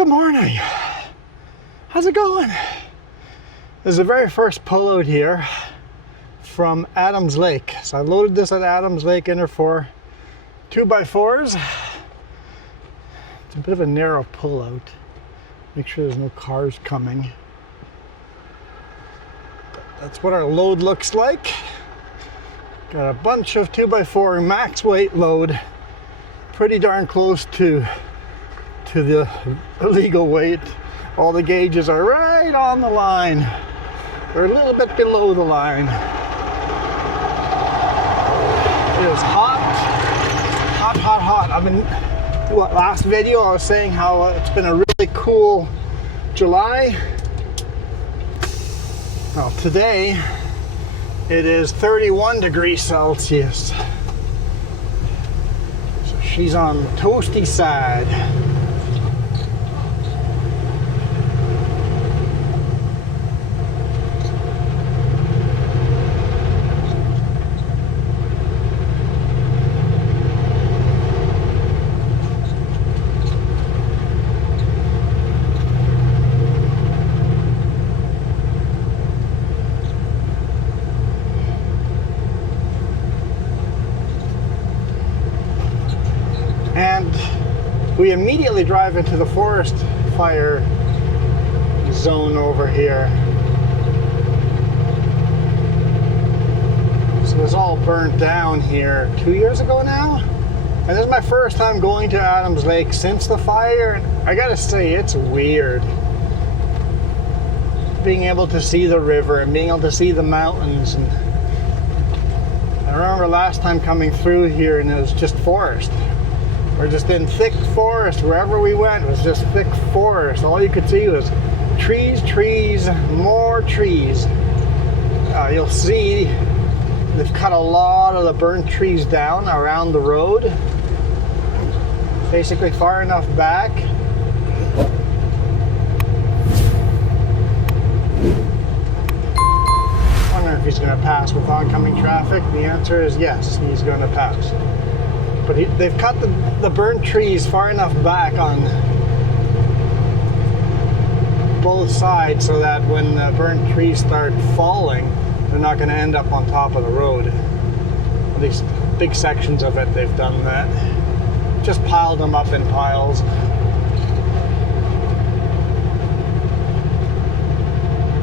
Good morning. How's it going? This is the very first pullout here from Adams Lake. So I loaded this at Adams Lake in there for 2x4s. It's a bit of a narrow pullout. Make sure there's no cars coming. But that's what our load looks like. Got a bunch of 2x4 max weight load. Pretty darn close to the legal weight. All the gauges are right on the line. They're a little bit below the line. It is hot, hot, hot, hot. I've been, last video I was saying how it's been a really cool July. Well, today it is 31 degrees Celsius. So she's on the toasty side. And we immediately drive into the forest fire zone over here. So it was all burnt down here 2 years ago now. And this is my first time going to Adams Lake since the fire. And I gotta say, it's weird. Being able to see the river and being able to see the mountains. And I remember last time coming through here and it was just forest. We're just in thick forest. Wherever we went was just thick forest. All you could see was trees, trees, more trees. You'll see they've cut a lot of the burnt trees down around the road. Basically far enough back. I wonder if he's going to pass with oncoming traffic. The answer is yes, he's going to pass. But they've cut the burnt trees far enough back on both sides so that when the burnt trees start falling, they're not going to end up on top of the road. At least big sections of it, they've done that. Just piled them up in piles.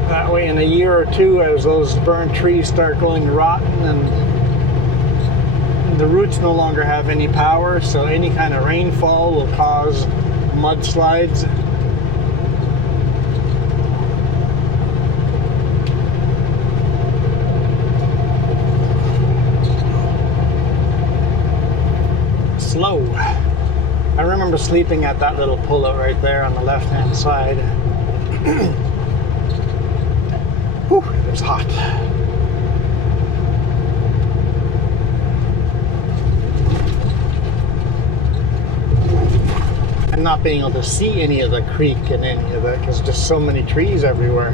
That way in a year or two, as those burnt trees start going rotten and the roots no longer have any power, so any kind of rainfall will cause mudslides. Slow. I remember sleeping at that little pullout right there on the left-hand side. Whew, it was hot. And not being able to see any of the creek and any of that because just so many trees everywhere.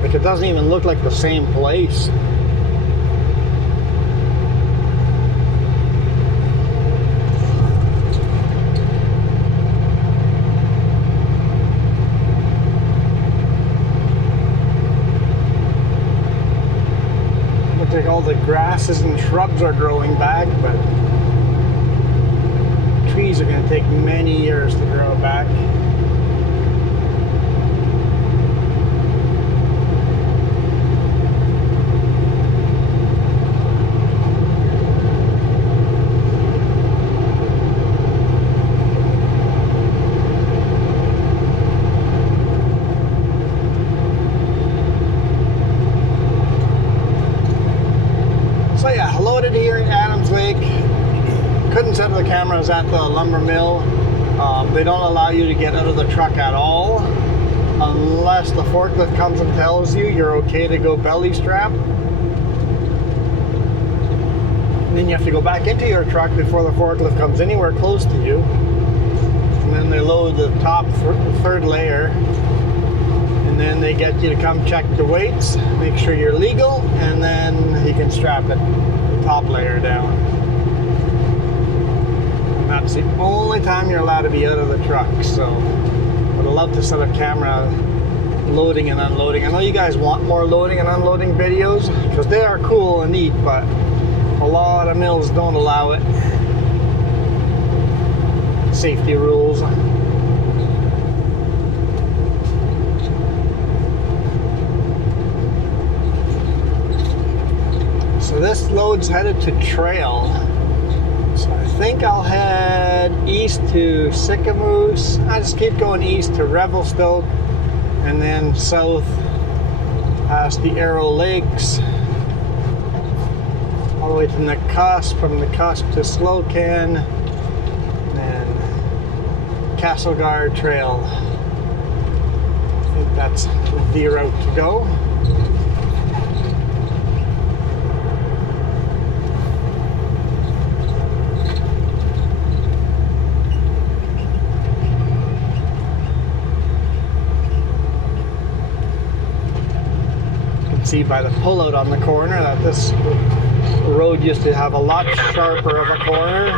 Like it doesn't even look like the same place. Like all the grasses and shrubs are growing back, but trees are going to take many years to grow back. So yeah, loaded here at Adams Lake. Couldn't set up the cameras at the lumber mill. They don't allow you to get out of the truck at all unless the forklift comes and tells you you're okay to go belly strap. And then you have to go back into your truck before the forklift comes anywhere close to you. And then they load the top third layer. And then they get you to come check the weights, make sure you're legal, and then you can strap it, the top layer down. that's the only time you're allowed to be out of the truck. So I'd love to set a camera loading and unloading. I know you guys want more loading and unloading videos because they are cool and neat, but a lot of mills don't allow it. Safety rules. So this load's headed to trail. So I think I'll head east to Sicamous. I just keep going east to Revelstoke and then south past the Arrow Lakes all the way to the cusp, from the cusp to Slocan, and Castlegar Trail. I think that's the route to go. See by the pullout on the corner that this road used to have a lot sharper of a corner.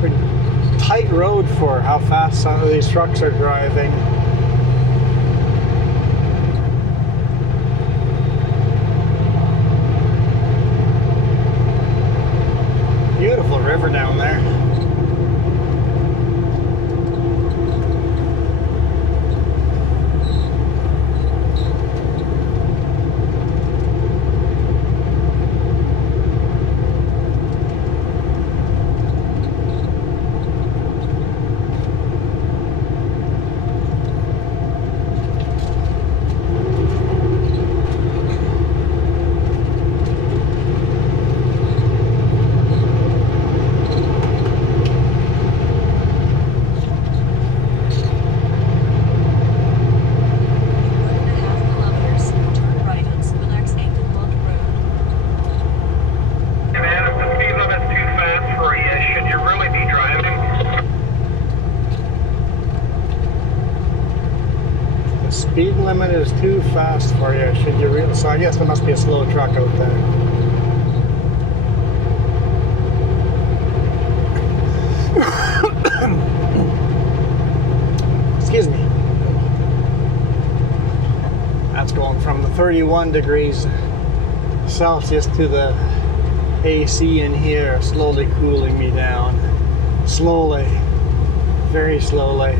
Pretty tight road for how fast some of these trucks are driving. Beautiful river down there. Speed limit is too fast for you, should you really? So I guess there must be a slow truck out there. Excuse me. That's going from the 31 degrees Celsius to the AC in here, slowly cooling me down. Slowly, very slowly.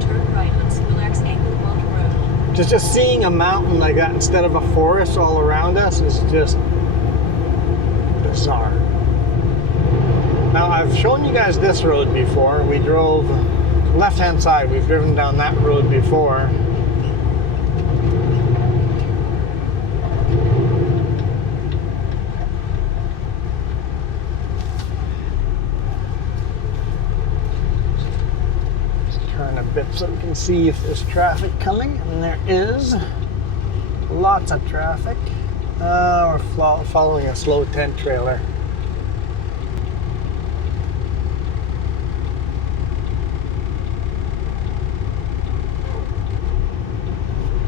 Turn right on Sicamous Englewood Road. Just seeing a mountain like that instead of a forest all around us is just bizarre. Now I've shown you guys this road before. We drove left-hand side. We've driven down that road before. Turn a bit so we can see if there's traffic coming, and there is lots of traffic. We're following a slow tent trailer.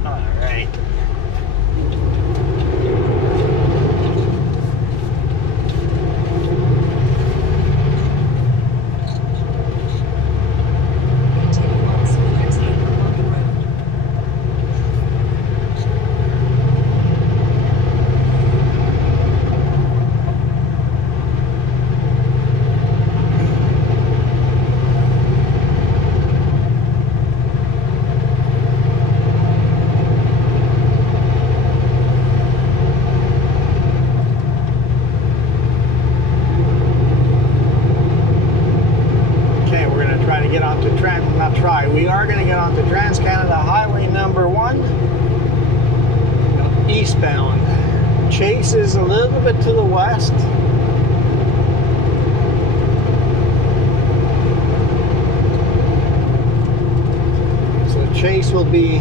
All right. We are going to get onto Trans-Canada Highway number 1, eastbound. Chase is a little bit to the west. So Chase will be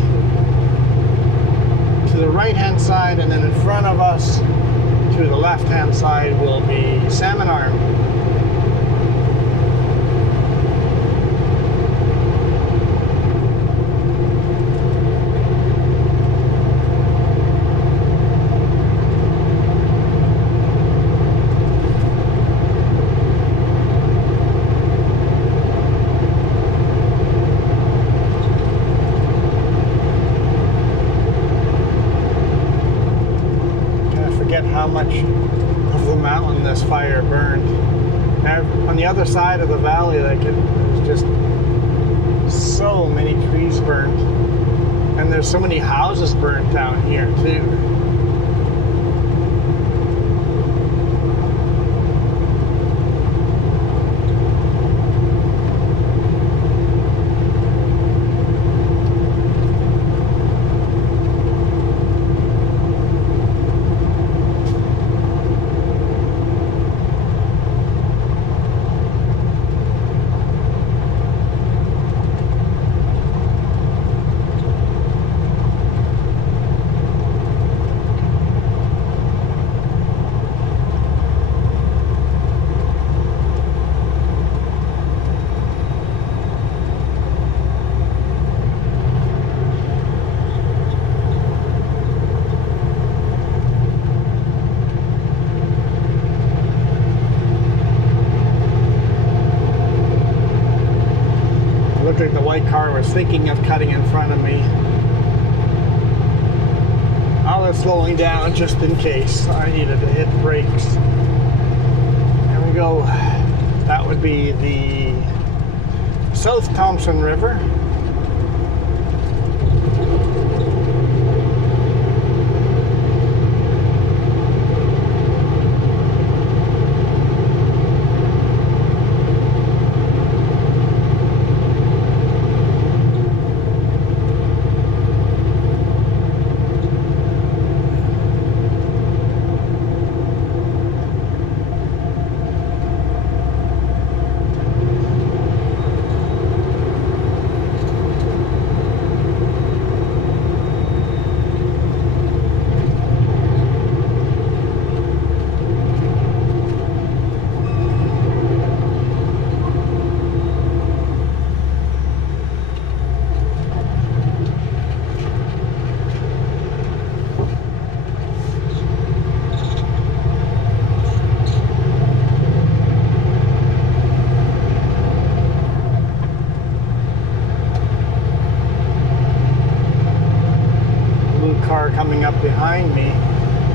to the right-hand side, and then in front of us to the left-hand side will be Salmon Arm. this fire burned. On the other side of the valley, like there's just so many trees burned, and there's so many houses burned down here too. Like the white car was thinking of cutting in front of me. I was slowing down just in case I needed to hit brakes. There we go. That would be the South Thompson River. Coming up behind me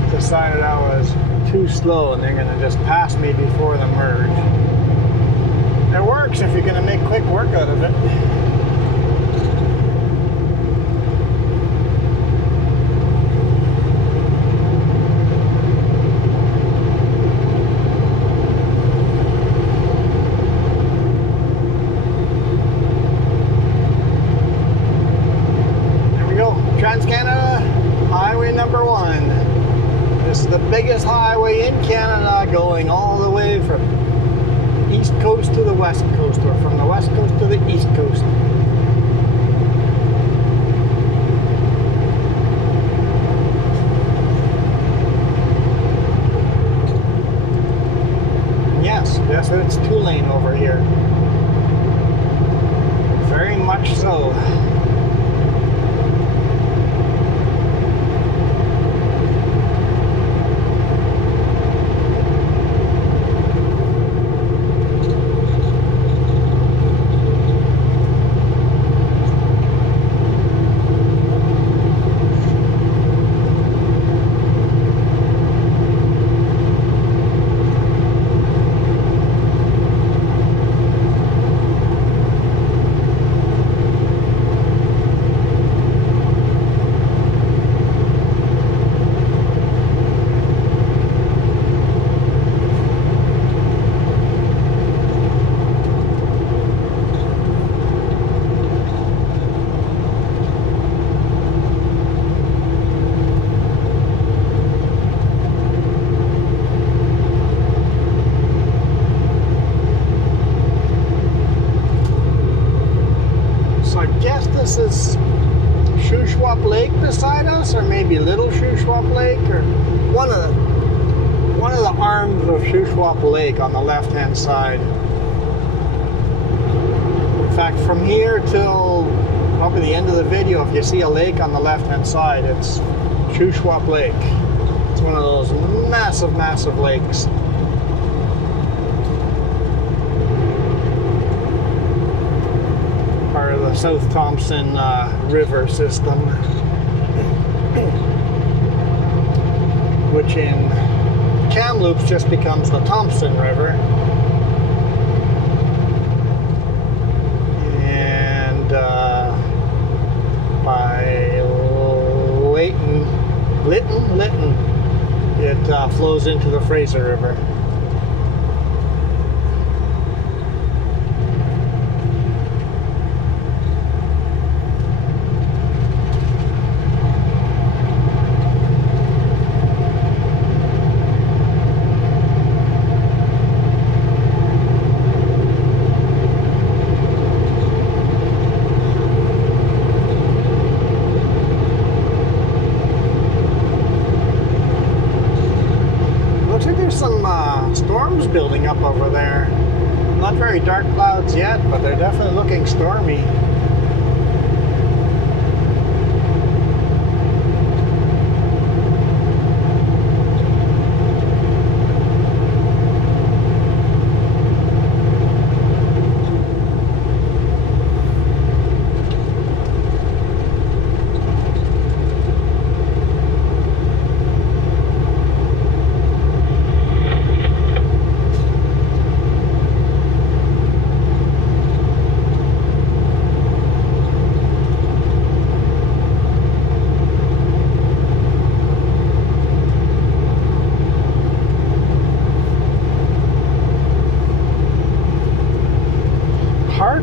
decided I was too slow and they're going to just pass me before the merge. It works if you're going to make quick work out of it. There we go, Trans-Canada Highway number 1. This is the biggest highway in Canada, going all the way from the east coast to the west coast, or from the west coast to the east coast. Yes, it's 2-lane over here. Very much so. This is Shuswap Lake beside us, or maybe Little Shuswap Lake, or one of the arms of Shuswap Lake on the left-hand side. In fact, from here till probably the end of the video, if you see a lake on the left-hand side, it's Shuswap Lake. It's one of those massive, massive lakes. Part of the South Thompson River system, which in Kamloops just becomes the Thompson River. And by Lytton, it flows into the Fraser River. Storms building up over there. Not very dark clouds yet, but they're definitely looking stormy.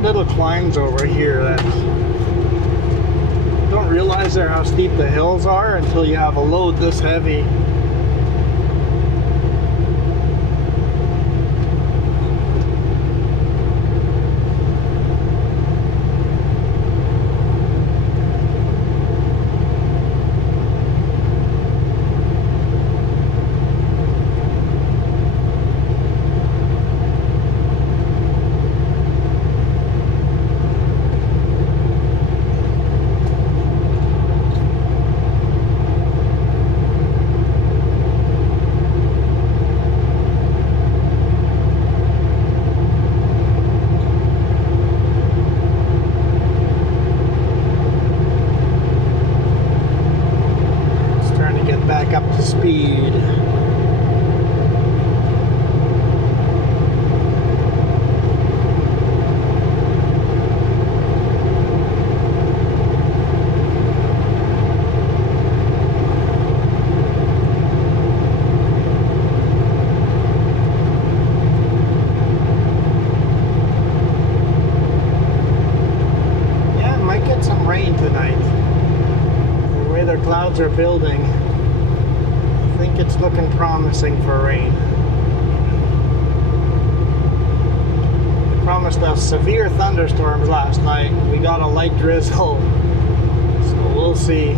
Little climbs over here that you don't realize there how steep the hills are until you have a load this heavy. Speed. Yeah, might get some rain tonight. The way their clouds are building. I think it's looking promising for rain. They promised us severe thunderstorms last night. We got a light drizzle, so we'll see. I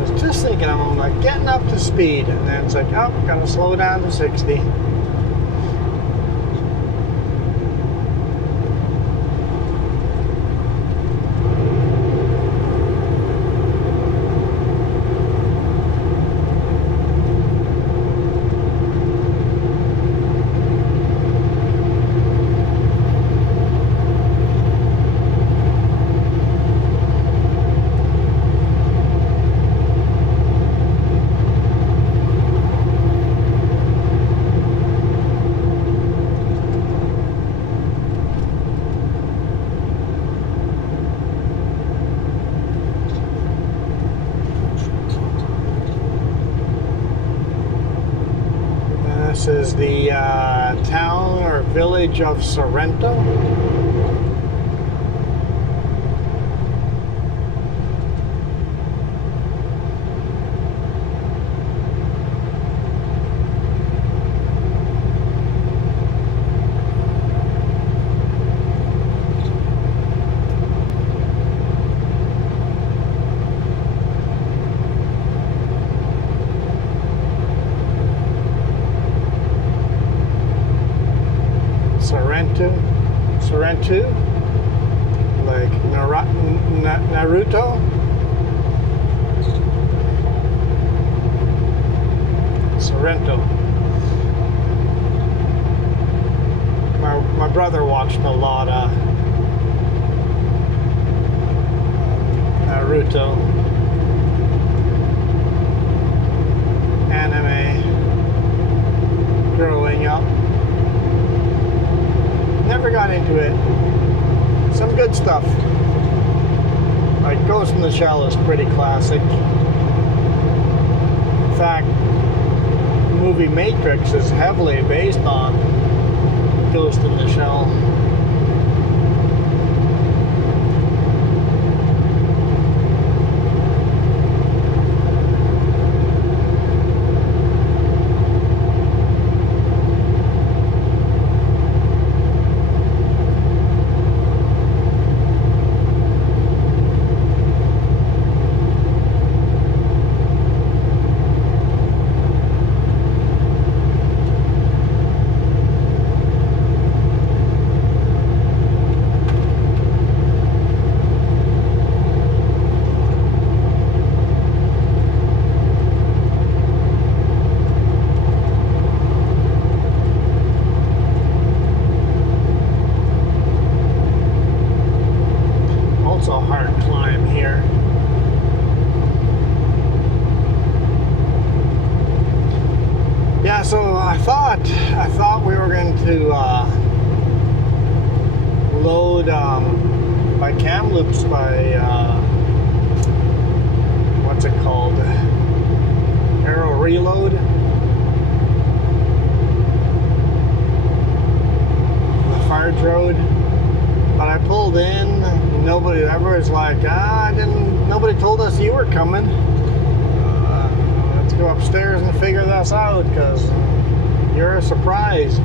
was just thinking, I'm like getting up to speed, and then it's like, oh, gotta slow down to 60. This is the town or village of Sorrento. Sorrento, like Naruto. Sorrento. My brother watched a lot of Naruto. classic. In fact, the movie Matrix is heavily based on Ghost in the Shell. I thought we were going to load by Kamloops by what's it called? Aero Reload. The Farge Road. But I pulled in. Everybody's like, nobody told us you were coming. Let's go upstairs and figure this out, because you're a surprise.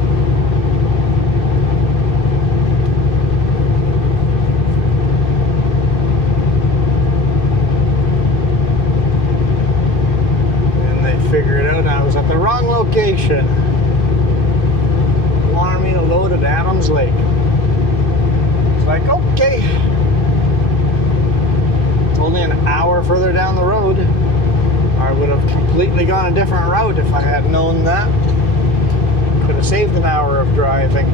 And they figured out I was at the wrong location. They wanted me to load at Adams Lake. It's like, okay. It's only an hour further down the road. I would have completely gone a different route if I had known that. Could have saved an hour of driving.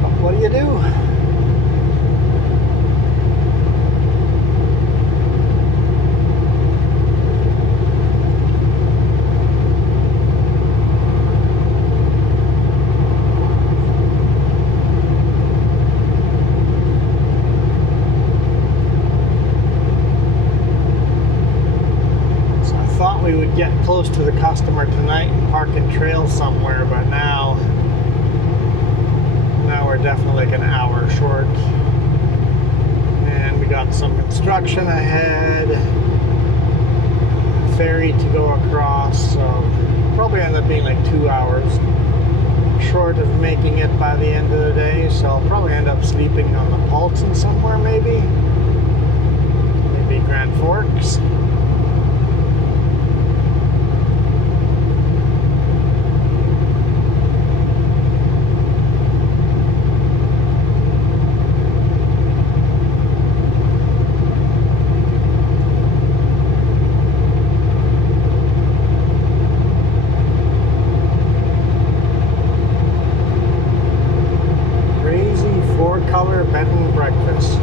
But what do you do? We would get close to the customer tonight and park in trails somewhere, but now we're definitely like an hour short. And we got some construction ahead, ferry to go across, so probably end up being like 2 hours short of making it by the end of the day. So I'll probably end up sleeping on the Paulson somewhere, maybe Grand Forks. Color bed and breakfast.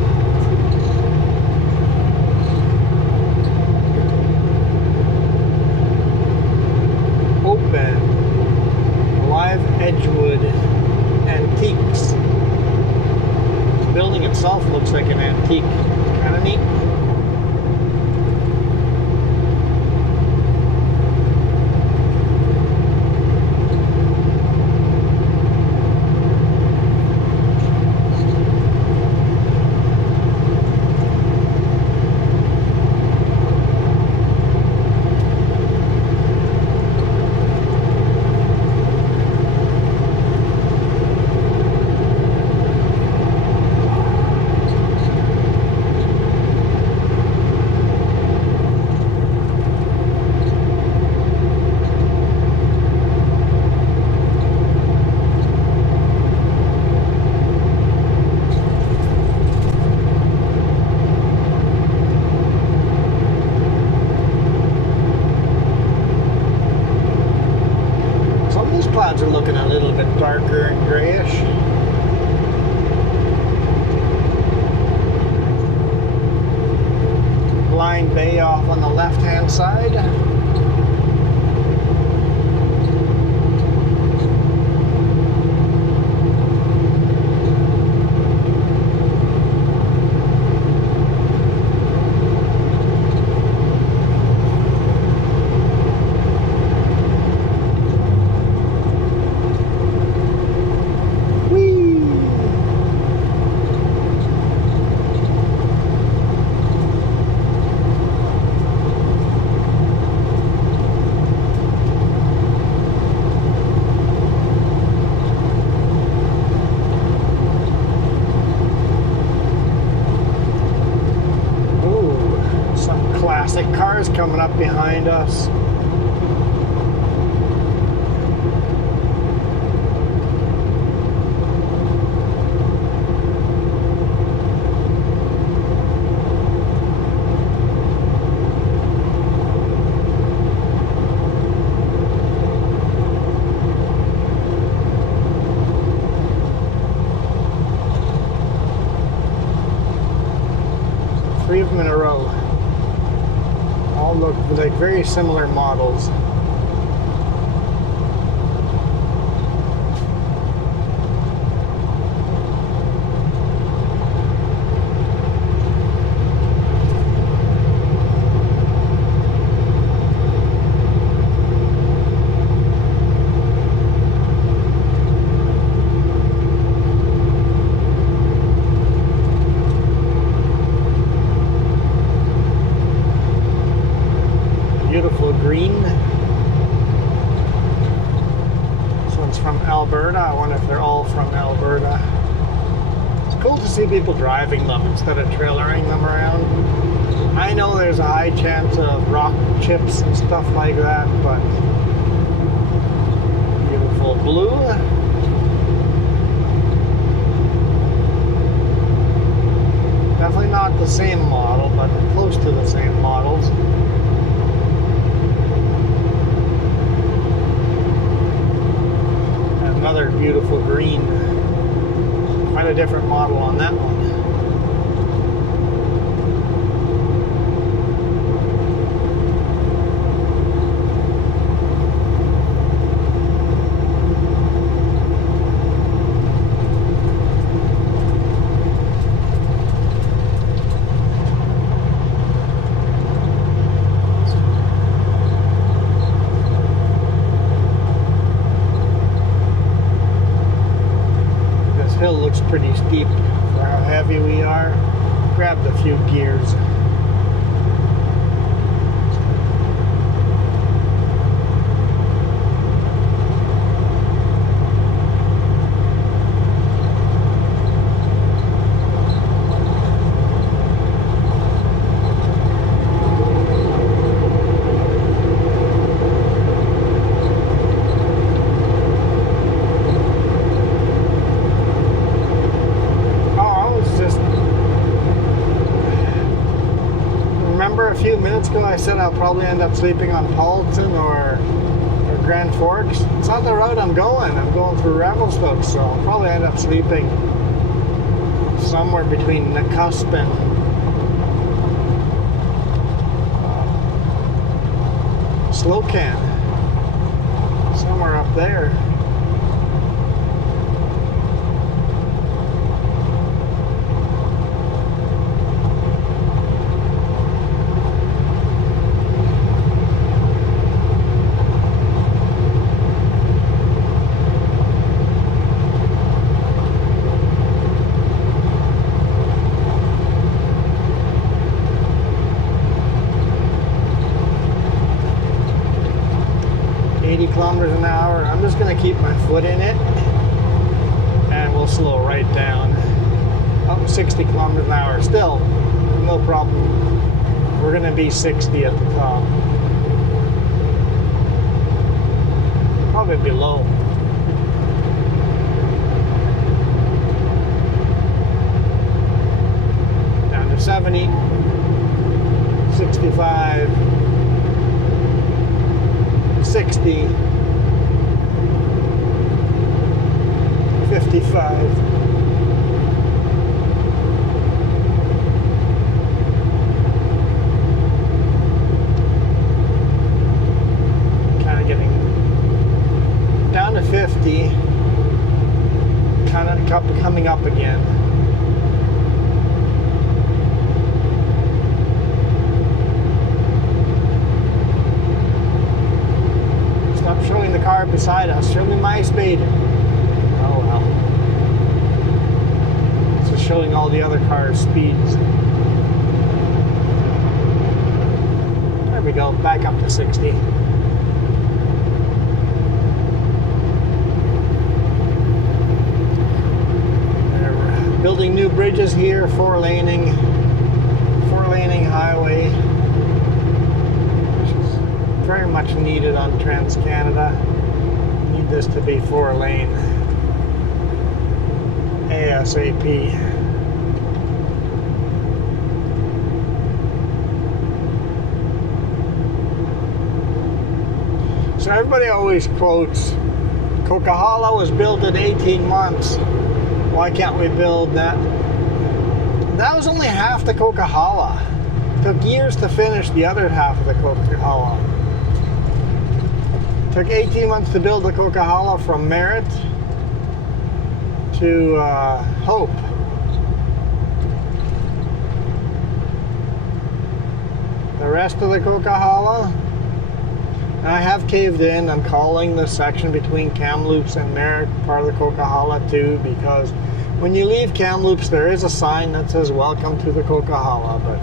Open. Live Edgewood Antiques. The building itself looks like an antique. Kind of neat. Clouds are looking a little bit darker and grayish. Blind Bay off on the left-hand side. Looks like cars coming up behind us. Three of them in a row. All look like very similar models. Beautiful green. This one's from Alberta. I wonder if they're all from Alberta. It's cool to see people driving them instead of trailering them around. I know there's a high chance of rock chips and stuff like that, but beautiful blue. Definitely not the same model, but close to the same models. Another beautiful green. Quite a different model on that one. Hill looks pretty steep for how heavy we are. Grabbed a few gears. A few minutes ago I said I'll probably end up sleeping on Paulton or Grand Forks. It's not the route I'm going. I'm going through Revelstoke, so I'll probably end up sleeping somewhere between the cusp and Slocan. Somewhere up there. Kilometers an hour. I'm just going to keep my foot in it and we'll slow right down. Up 60 kilometers an hour. Still, no problem. We're going to be 60 at the top. Probably below. Down to 70, 65, 60, 55. Kind of getting down to 50. Kind of coming up again. Stop showing the car beside us. Show me my speed. Oh well. It's just showing all the other cars' speeds. There we go. Back up to 60. They're building new bridges here. Four laning highway. much needed on Trans-Canada. Need this to be 4-lane ASAP. So everybody always quotes, Coquihalla was built in 18 months. Why can't we build that? That was only half the Coquihalla. Took years to finish the other half of the Coquihalla. Took 18 months to build the Coquihalla from Merritt to Hope. The rest of the Coquihalla, I have caved in. I'm calling the section between Kamloops and Merritt part of the Coquihalla too, because when you leave Kamloops, there is a sign that says "Welcome to the Coquihalla," but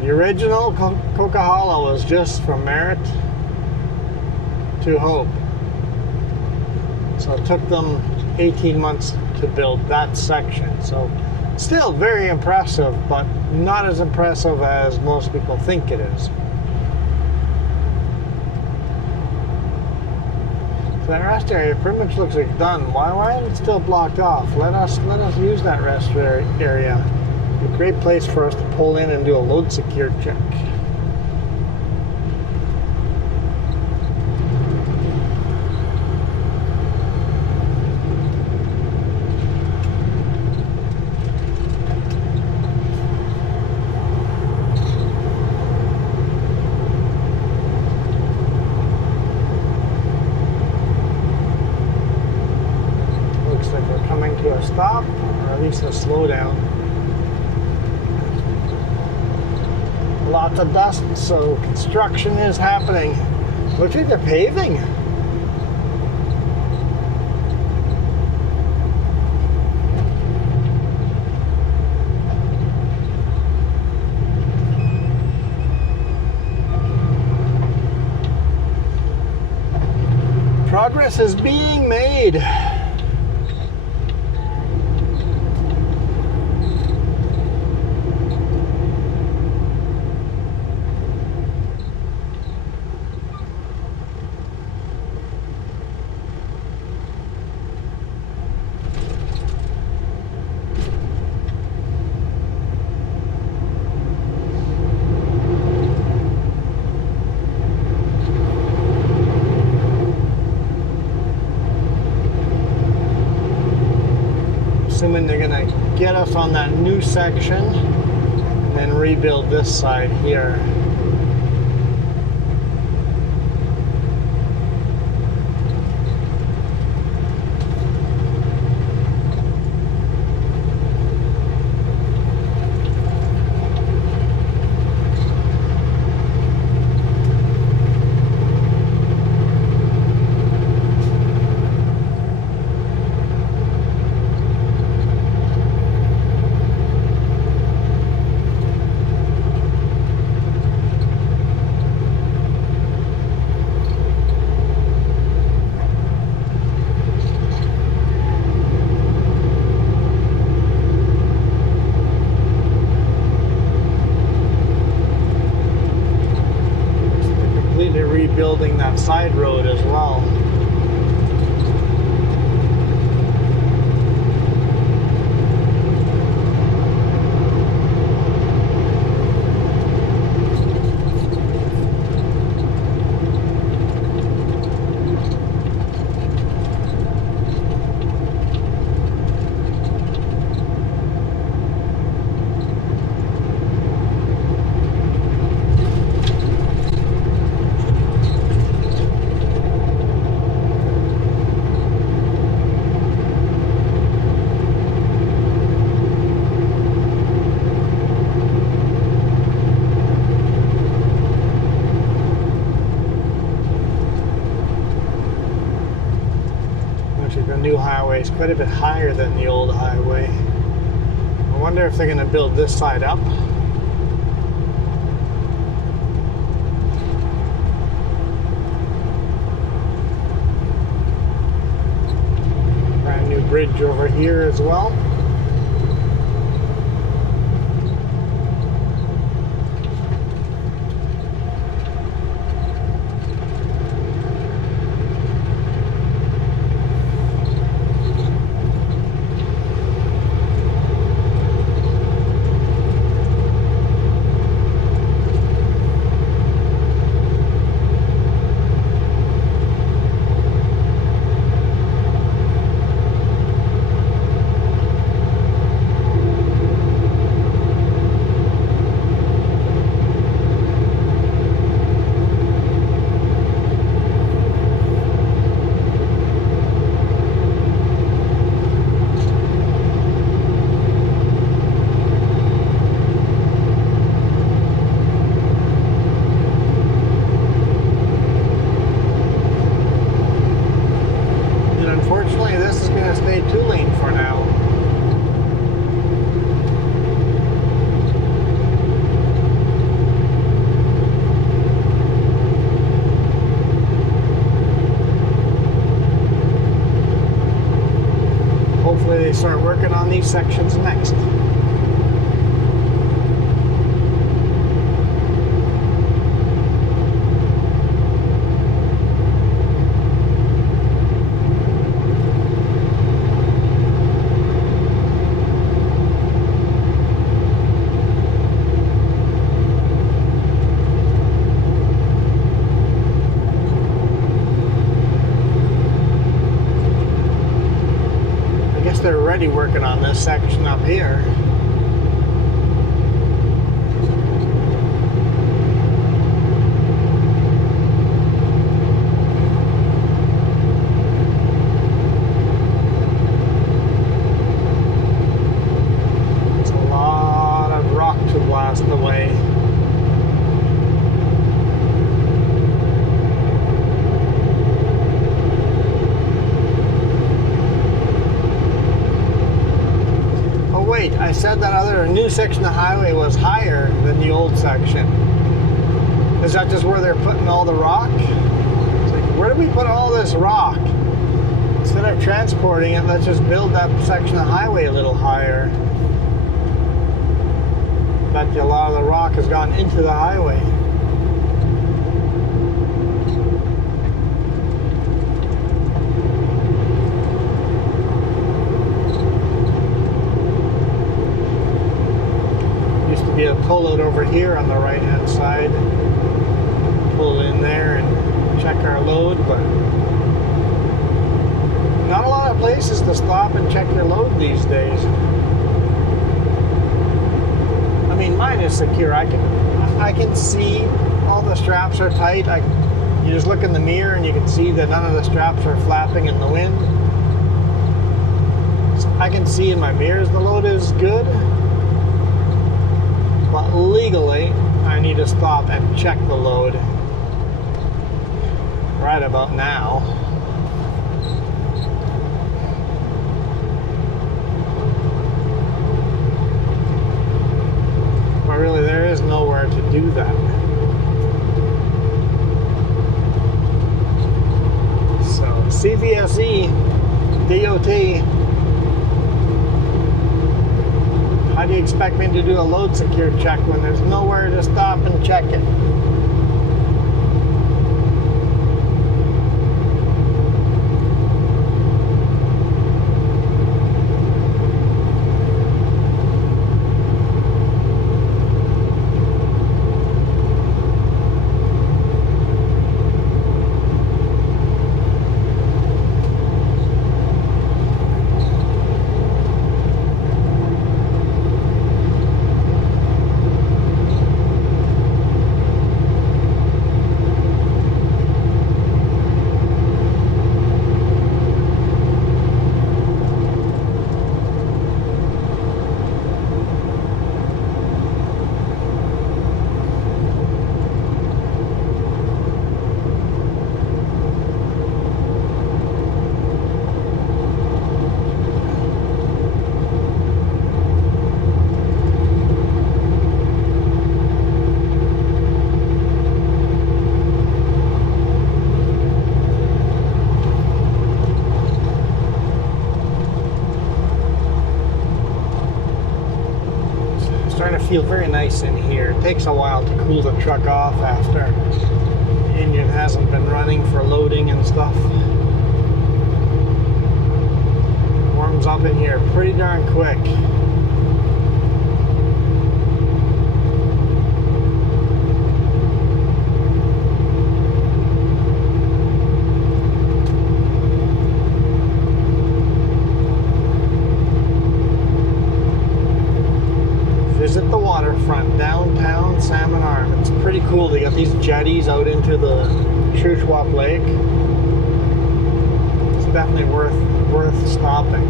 the original Coquihalla was just from Merritt to Hope. So it took them 18 months to build that section. So still very impressive, but not as impressive as most people think it is. So that rest area pretty much looks like done. Why is it still blocked off? Let us use that rest area. A great place for us to pull in and do a load secure check. Looks like we're coming to a stop, or at least a slowdown. Lots of dust, so construction is happening. Looks like they're paving. Progress is being made. Assuming they're gonna get us on that new section and then rebuild this side here. Rebuilding that side road as well. New highway is quite a bit higher than the old highway. I wonder if they're going to build this side up. Brand new bridge over here as well. these sections next. They're already working on this section up here. It's a lot of rock to blast away. I said that other new section of highway was higher than the old section. Is that just where they're putting all the rock? It's like, where do we put all this rock? Instead of transporting it, let's just build that section of highway a little higher. Bet you a lot of the rock has gone into the highway. Be a pull out over here on the right hand side, pull in there and check our load, but not a lot of places to stop and check your load these days. I mean, mine is secure. I can see all the straps are tight. You just look in the mirror and you can see that none of the straps are flapping in the wind. So I can see in my mirrors the load is good. But legally, I need to stop and check the load right about now. But really, there is nowhere to do that. So, CVSE, DOT, how do you expect me to do a load secure check when there's nowhere to stop and check it? Feel very nice in here. It takes a while to cool the truck off after the engine hasn't been running for loading and stuff. Warms up in here pretty darn quick. Visit the waterfront, downtown Salmon Arm. It's pretty cool. They got these jetties out into the Shuswap Lake. It's definitely worth stopping.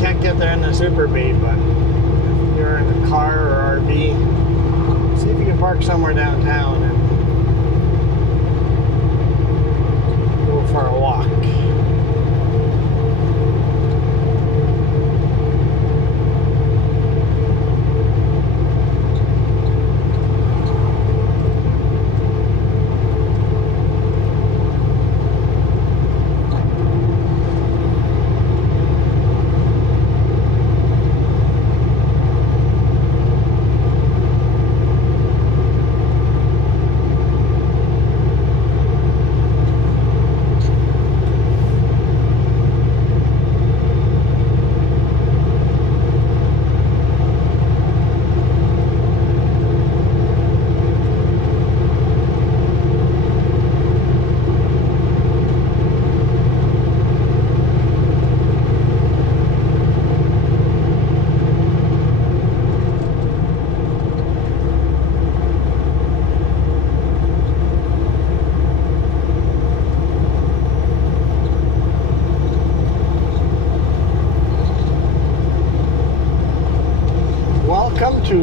Can't get there in the Super Bee, but if you're in a car or RV, see if you can park somewhere downtown and go for a walk.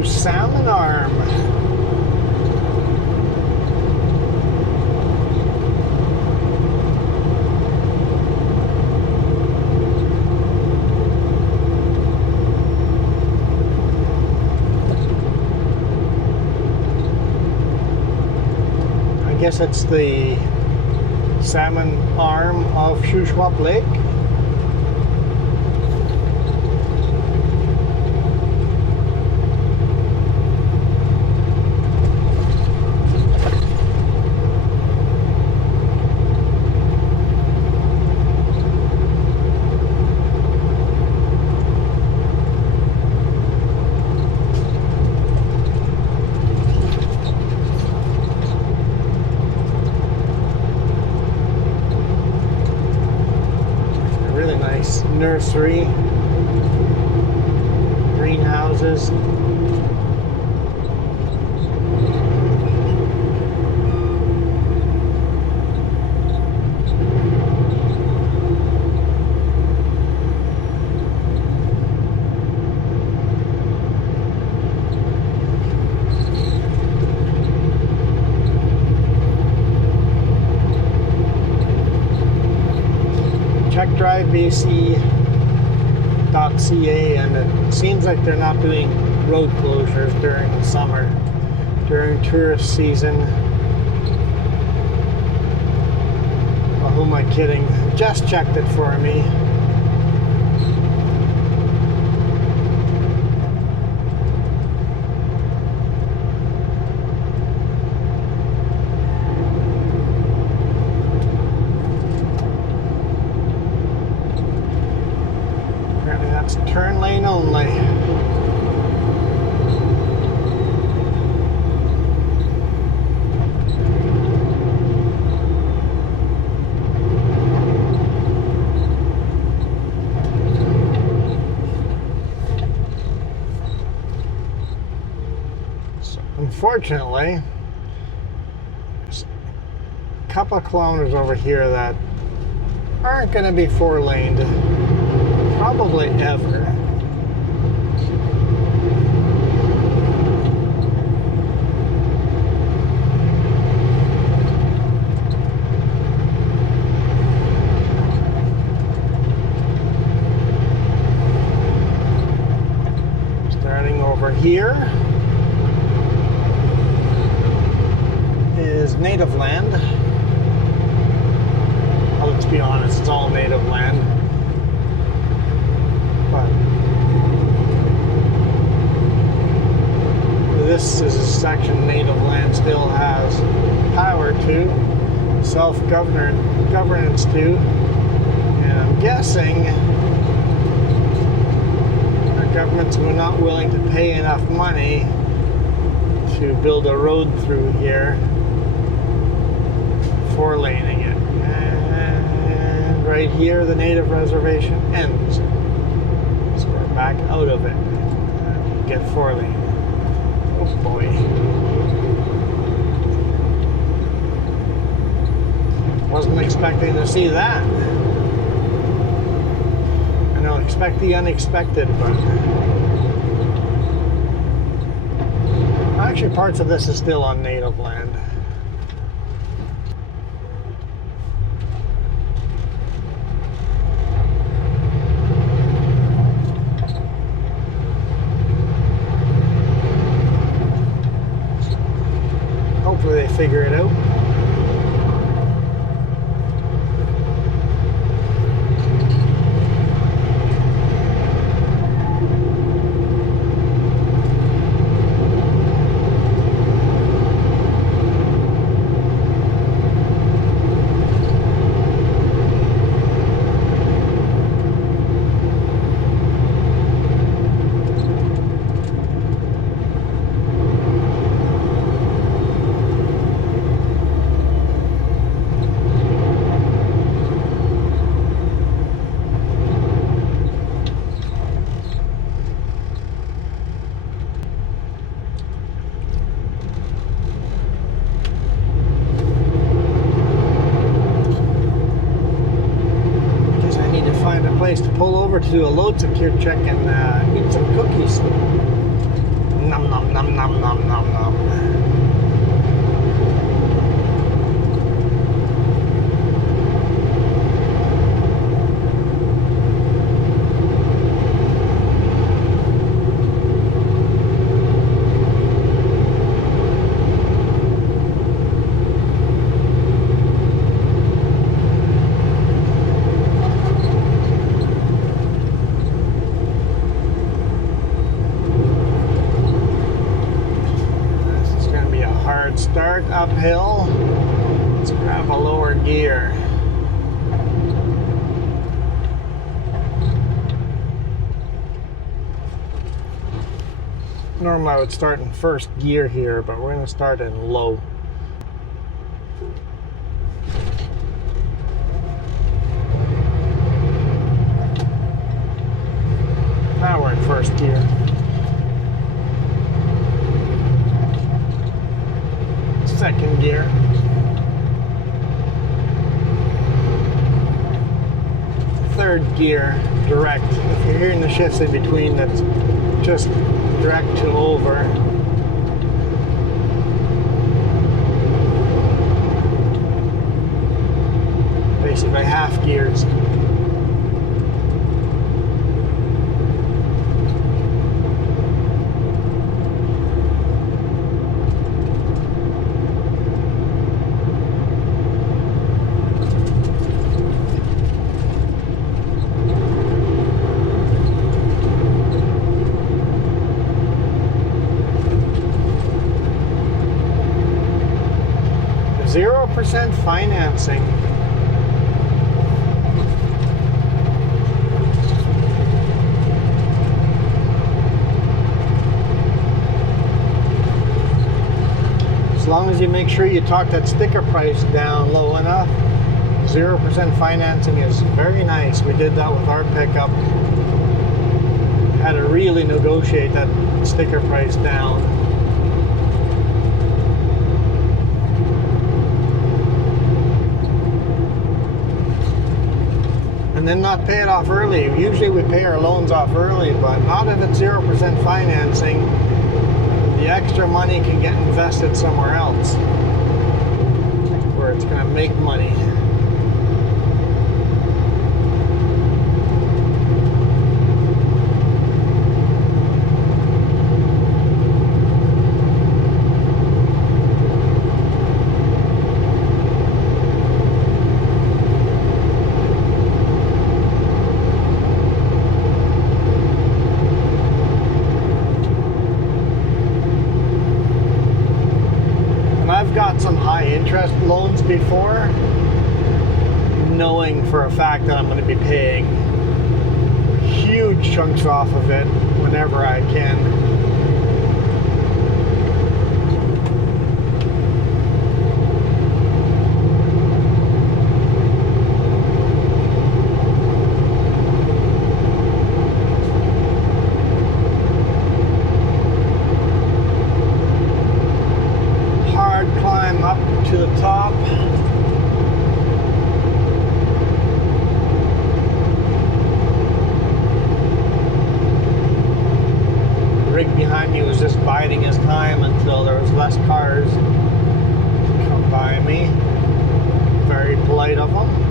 to Salmon Arm. I guess it's the Salmon Arm of Shuswap Lake. Nursery, greenhouses. Check Drive BC.ca, and it seems like they're not doing road closures during the summer, during tourist season. Well, who am I kidding? Just checked it for me. Turn lane only. So, unfortunately, there's a couple of kilometers over here that aren't going to be four-laned. Probably ever. Starting over here is native land. Well, let's be honest, it's all native land. This is a section native land still has power to, self-governance to, and I'm guessing our governments were not willing to pay enough money to build a road through here, four-laning it. And right here the native reservation ends. So we're back out of it. Get four-lane. Oh boy. Wasn't expecting to see that. I don't expect the unexpected, but actually parts of this is still on native land. Hopefully they figure it out. To pull over to do a load secure check and eat some cookies. Nom nom. Nom nom nom nom nom. Start uphill. Let's grab a lower gear. Normally I would start in first gear here, but we're going to start in low. Now we're in first gear. Second gear. Third gear, direct. If you're hearing the shifts in between, that's just direct to over. Basically half gears. Financing. As long as you make sure you talk that sticker price down low enough, 0% financing is very nice. We did that with our pickup. Had to really negotiate that sticker price down. And then not pay it off early. Usually we pay our loans off early, but not if it's 0% financing. The extra money can get invested somewhere else where it's going to make money. Got some high interest loans before, knowing for a fact that I'm going to be paying huge chunks off of it whenever I can. To the top. The rig behind me was just biding his time until there was less cars come by me. Very polite of him.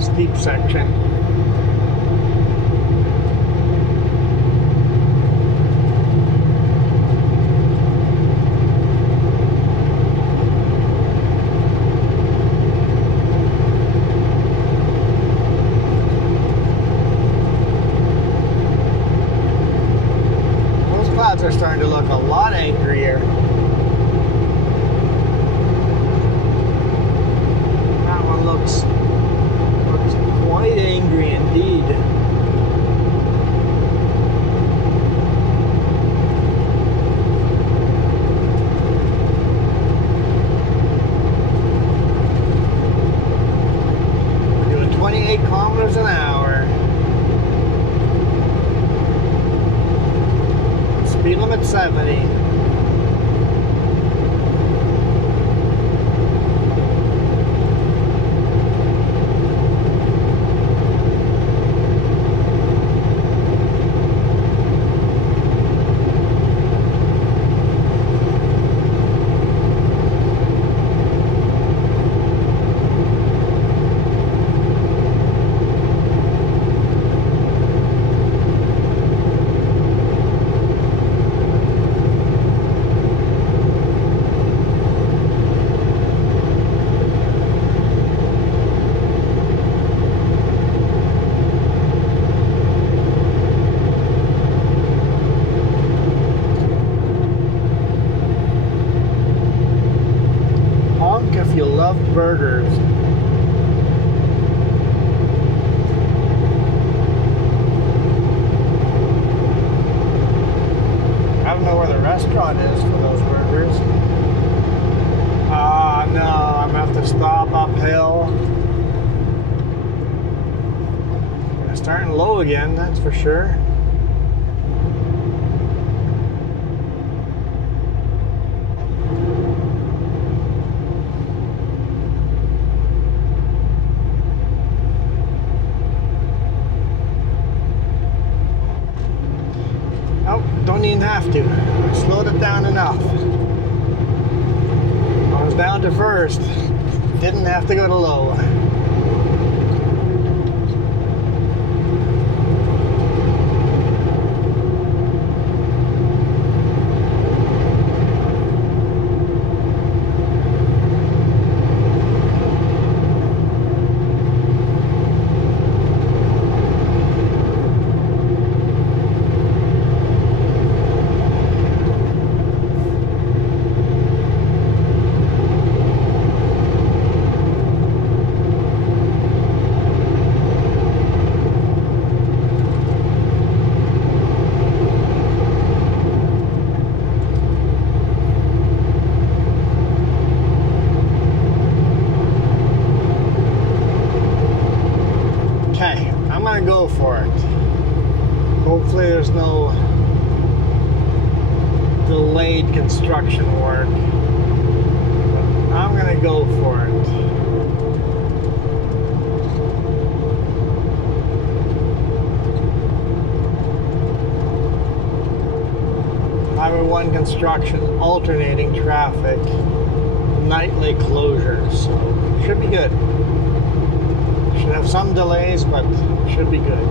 Steep section. Those clouds are starting to look a lot angrier. That one looks quite angry indeed. We're doing 28 kilometers an hour. Speed limit 70. burgers. I don't know where the restaurant is for those burgers. Ah, no, I'm gonna have to stop uphill. We're starting low again, that's for sure. Don't even have to. I slowed it down enough. I was down to first. Didn't have to go to low. Go for it. Hopefully there's no delayed construction work. But I'm gonna go for it. Highway 1 construction, alternating traffic, nightly closures. So should be good. Should have some delays, but should be good.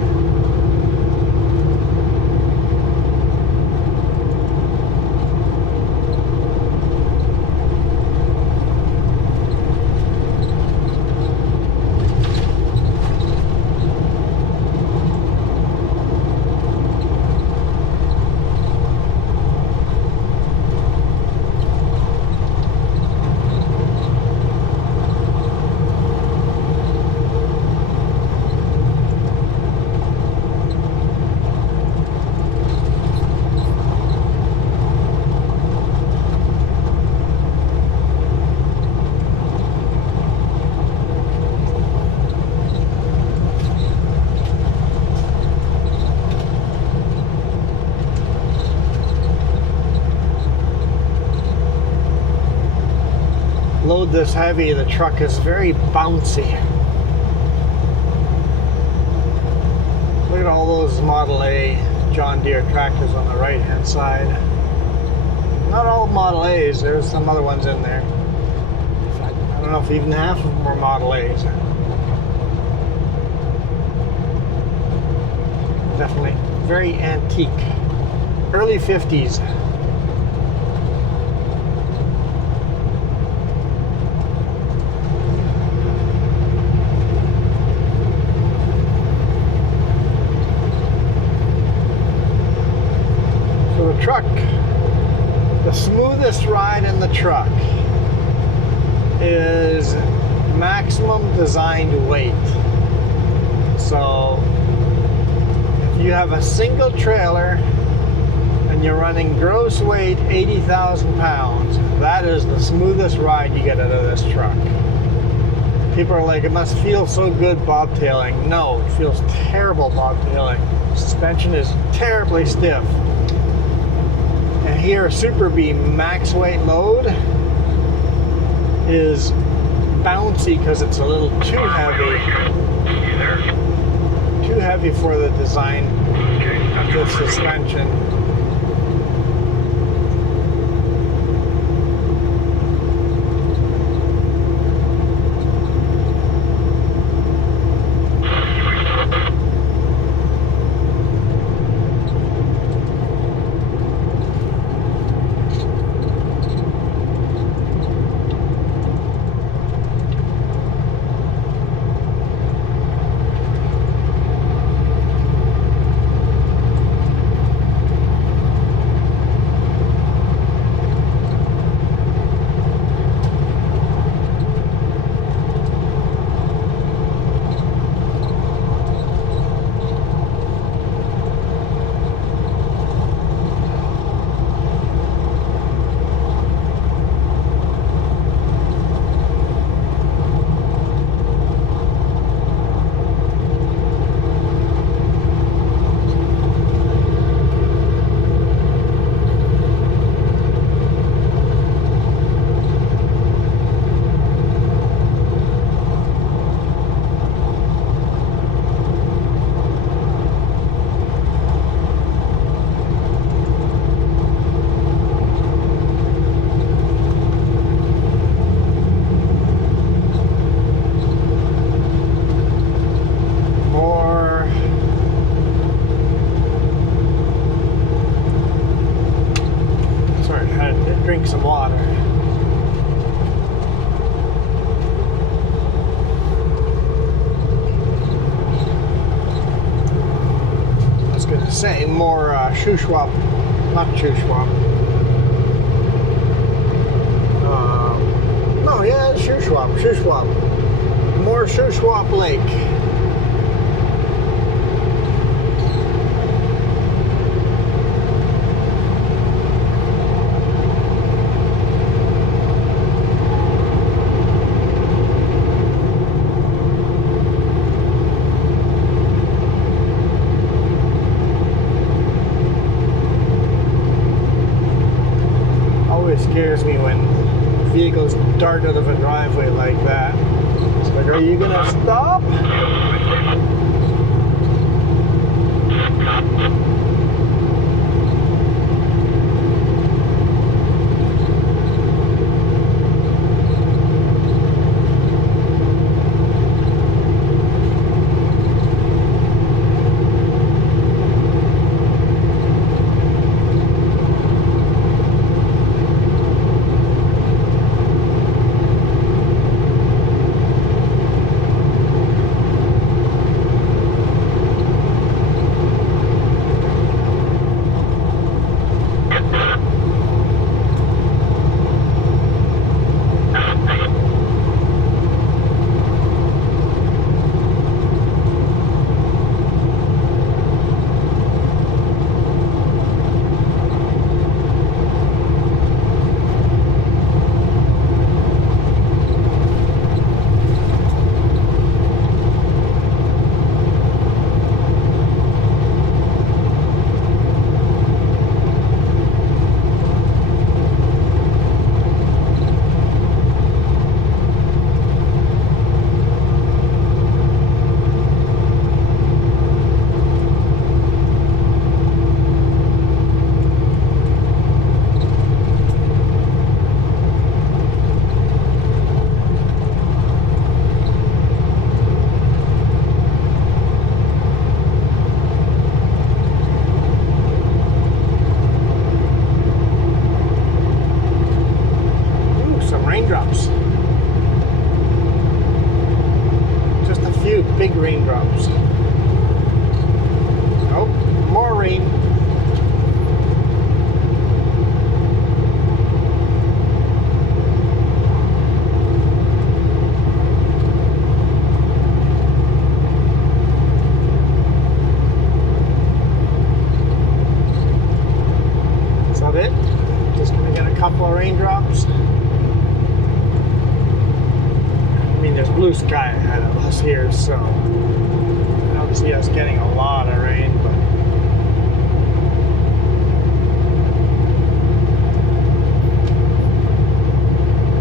Load this heavy, the truck is very bouncy. Look at all those Model A John Deere tractors on the right hand side. Not all Model A's, there's some other ones in there. In fact, I don't know if even half of them were Model A's. Definitely very antique. Early 50s. Truck, the smoothest ride in the truck is maximum designed weight. So if you have a single trailer and you're running gross weight 80,000 pounds, that is the smoothest ride you get out of this truck. People are like, it must feel so good bobtailing. No, it feels terrible bobtailing. Suspension is terribly stiff. And here, a Super B max weight load is bouncy because it's a little too heavy. Too heavy for the design of the suspension. saying more Shuswap, not Shuswap. No, yeah, Shuswap. More Shuswap Lake. Scares me when vehicles dart out of a driveway like that. It's like, are you gonna stop? Big raindrops. Oh, more rain. Is that it? Just gonna get a couple of raindrops. I mean, there's blue sky ahead of us here, so I don't see us getting a lot of rain, but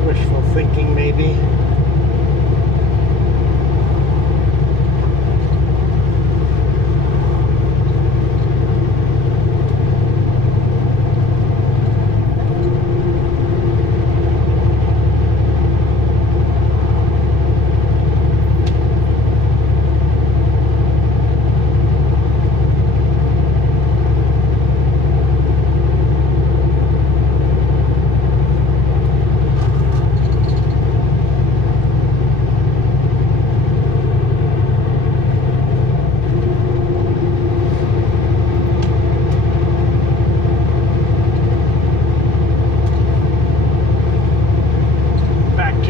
wishful thinking maybe.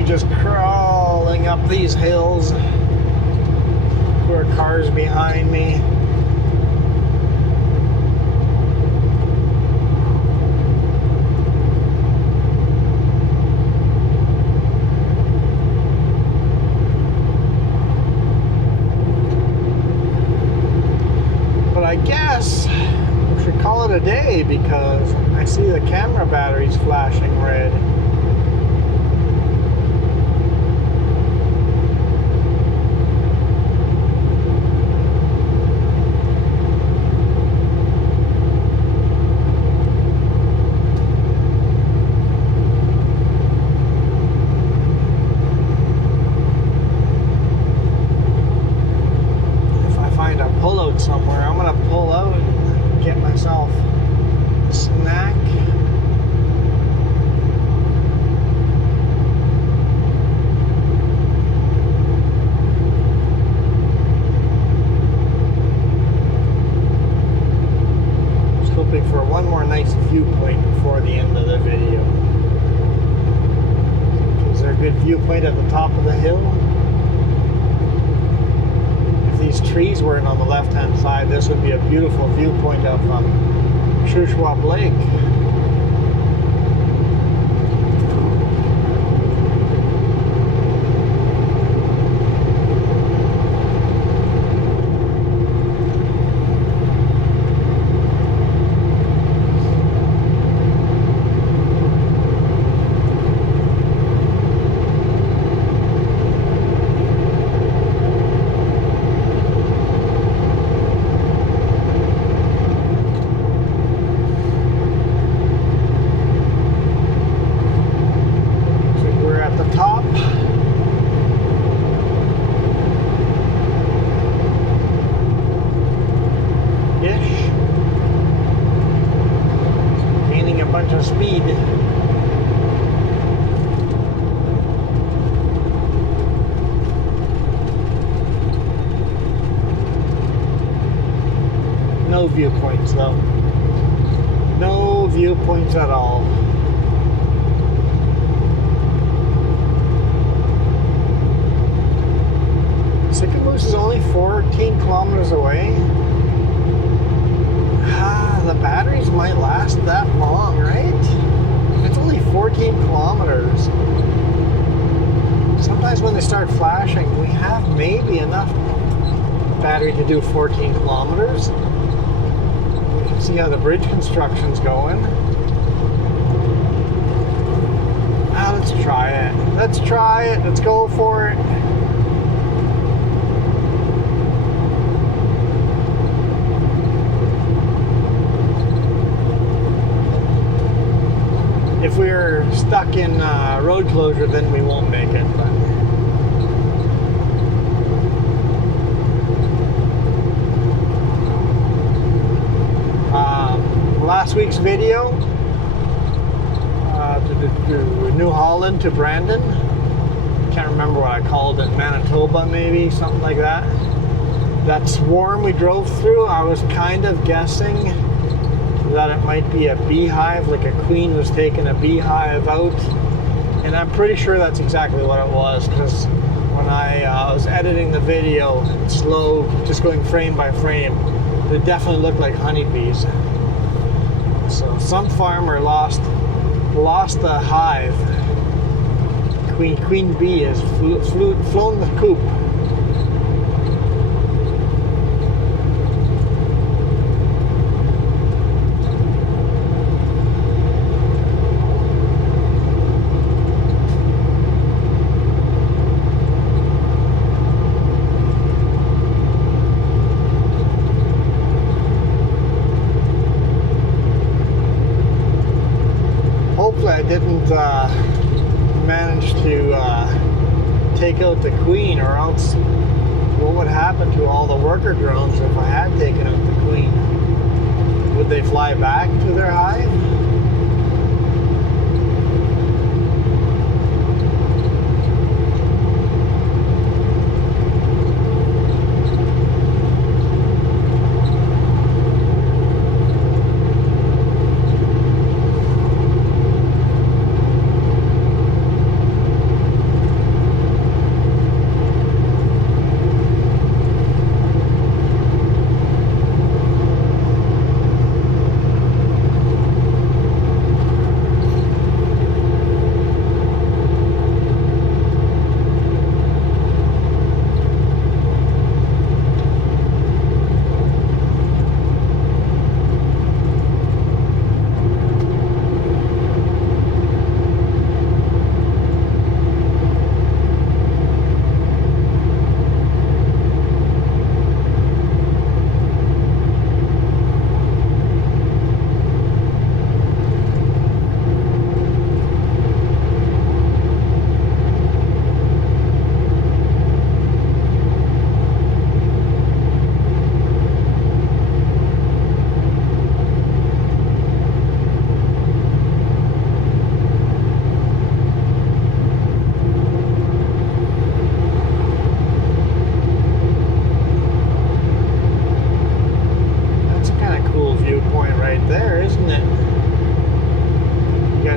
Just crawling up these hills. There are cars behind me. But I guess we should call it a day because I see the camera batteries flashing red. Somewhere I'm gonna pull out and get myself a snack. the hill. If these trees weren't on the left-hand side, this would be a beautiful viewpoint of Shuswap Lake. Speed. No viewpoints though. No viewpoints at all. Sicamous is only 14 kilometers away. The batteries might last that long, right? It's only 14 kilometers. Sometimes when they start flashing, we have maybe enough battery to do 14 kilometers. We can see how the bridge construction's going. Let's try it. Let's try it. Let's go for it. If we're stuck in road closure, then we won't make it. But last week's video, to New Holland to Brandon. Can't remember what I called it. Manitoba, maybe something like that. That swarm we drove through, I was kind of guessing that it might be a beehive, like a queen was taking a beehive out, and I'm pretty sure that's exactly what it was, because when I was editing the video slow, just going frame by frame, it definitely looked like honeybees. So some farmer lost the hive. Queen bee has flown the coop. I didn't manage to take out the queen, or else what would happen to all the worker drones if I had taken out the queen? Would they fly back to their hive?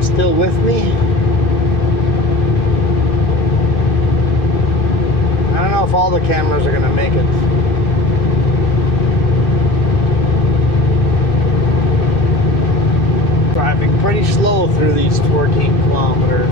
Still with me? if all the cameras are going to make it. Driving pretty slow through these 14 kilometers.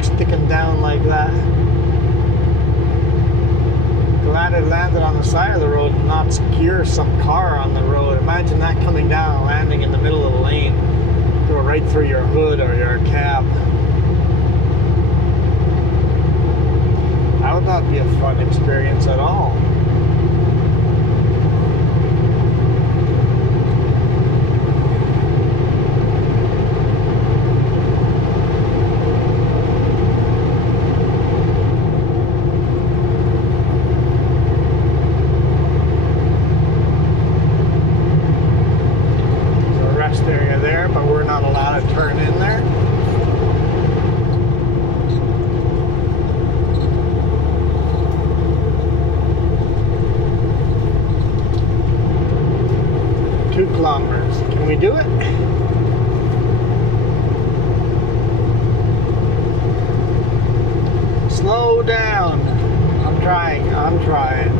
Sticking down like that. Glad it landed on the side of the road and not skewer some car on the road. Imagine that coming down and landing in the middle of the lane. Go right through your hood or your cab. That would not be a fun experience at all. Can we do it? Slow down. I'm trying.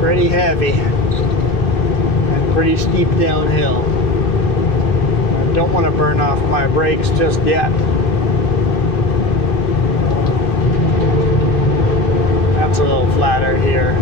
Pretty heavy and pretty steep downhill. I don't want to burn off my brakes just yet. That's a little flatter here.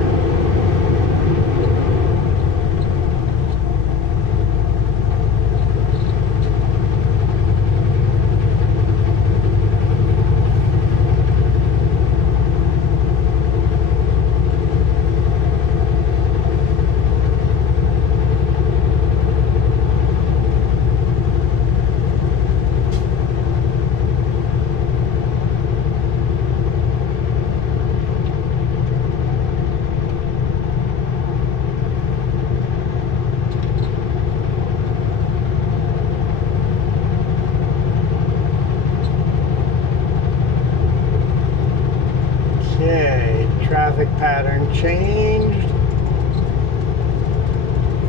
Traffic pattern changed.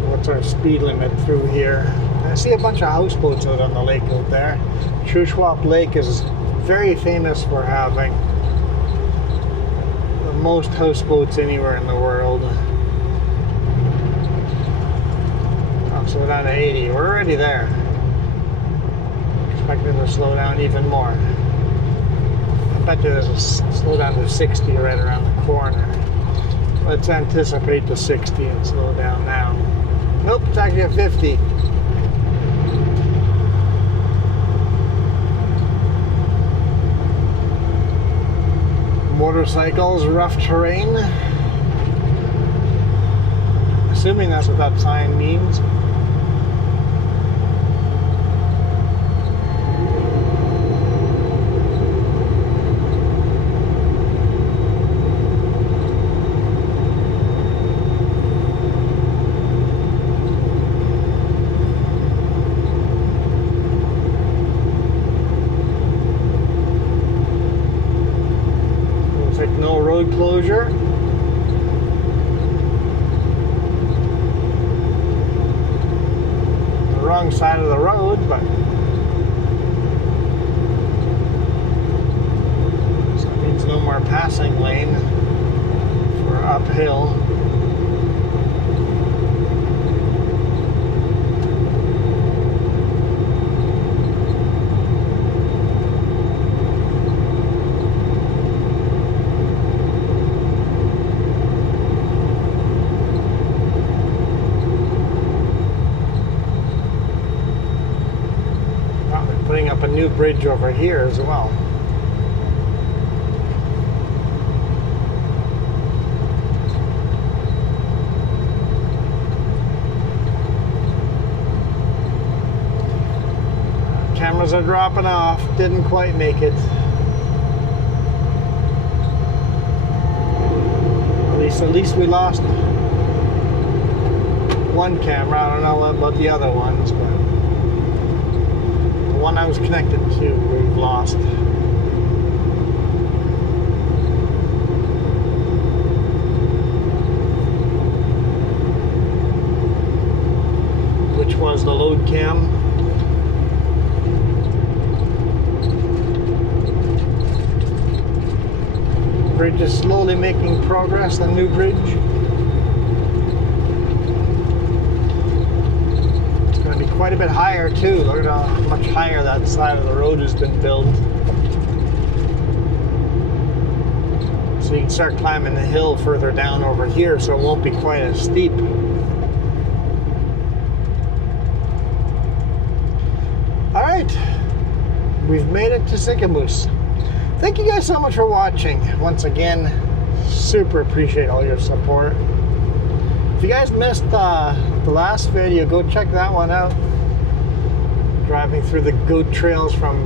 What's our speed limit through here? I see a bunch of houseboats out on the lake out there. Shuswap Lake is very famous for having the most houseboats anywhere in the world. I'll slow down to 80. We're already there. Expecting to slow down even more. I bet you there's a slow down to 60 right around the corner. Let's anticipate the 60 and slow down now. Nope, it's actually at 50. Motorcycles, rough terrain. Assuming that's what that sign means. Road closure. The wrong side of the road, but so it means no more passing lane for uphill. Up a new bridge over here as well. Cameras are dropping off. Didn't quite make it. At least we lost one camera. I don't know about the other ones, but the one I was connected to, we've lost. Which was the load cam. Bridge is slowly making progress, the new bridge. It's going to be quite a bit higher too. Look at how much higher that side of the road has been built. So you can start climbing the hill further down over here, so it won't be quite as steep. All right, we've made it to Sicamous. Thank you guys so much for watching. Once again, super appreciate all your support. If you guys missed the last video, go check that one out. Driving through the goat trails from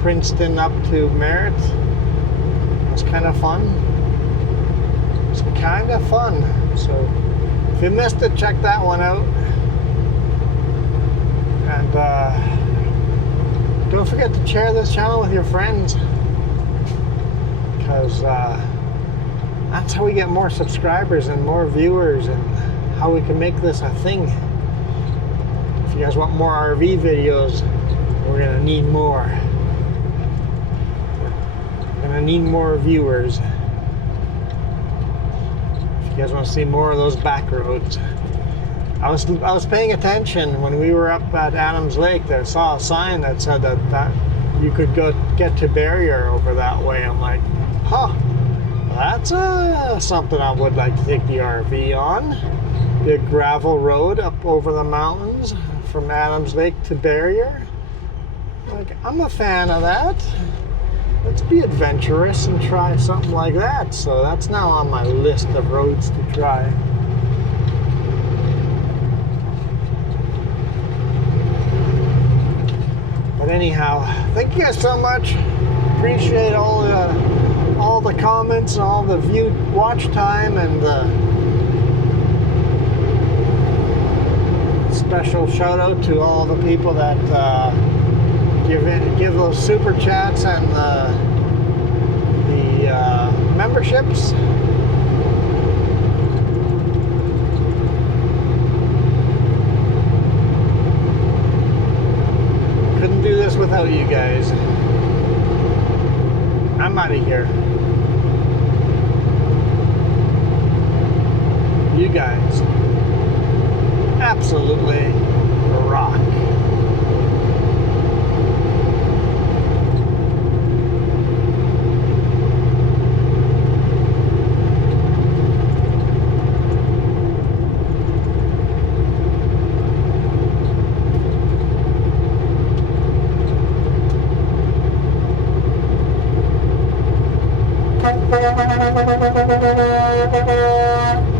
Princeton up to Merritt. It was kind of fun. It's kind of fun. So if you missed it, check that one out. And don't forget to share this channel with your friends. Because that's how we get more subscribers and more viewers, and how we can make this a thing. If you guys want more RV videos, we're gonna need more. We're gonna need more viewers. If you guys want to see more of those back roads. I was paying attention when we were up at Adams Lake. I saw a sign that said that you could get to Barrier over that way. I'm like, huh, that's something I would like to take the RV on. Big gravel road up over the mountains from Adams Lake to Barrier. Like, I'm a fan of that. Let's be adventurous and try something like that. So that's now on my list of roads to try. But anyhow, thank you guys so much. Appreciate all the comments, all the watch time, and the special shout out to all the people that give those super chats and the memberships. Couldn't do this without you guys. I'm out of here. You guys absolutely rock. Thank you.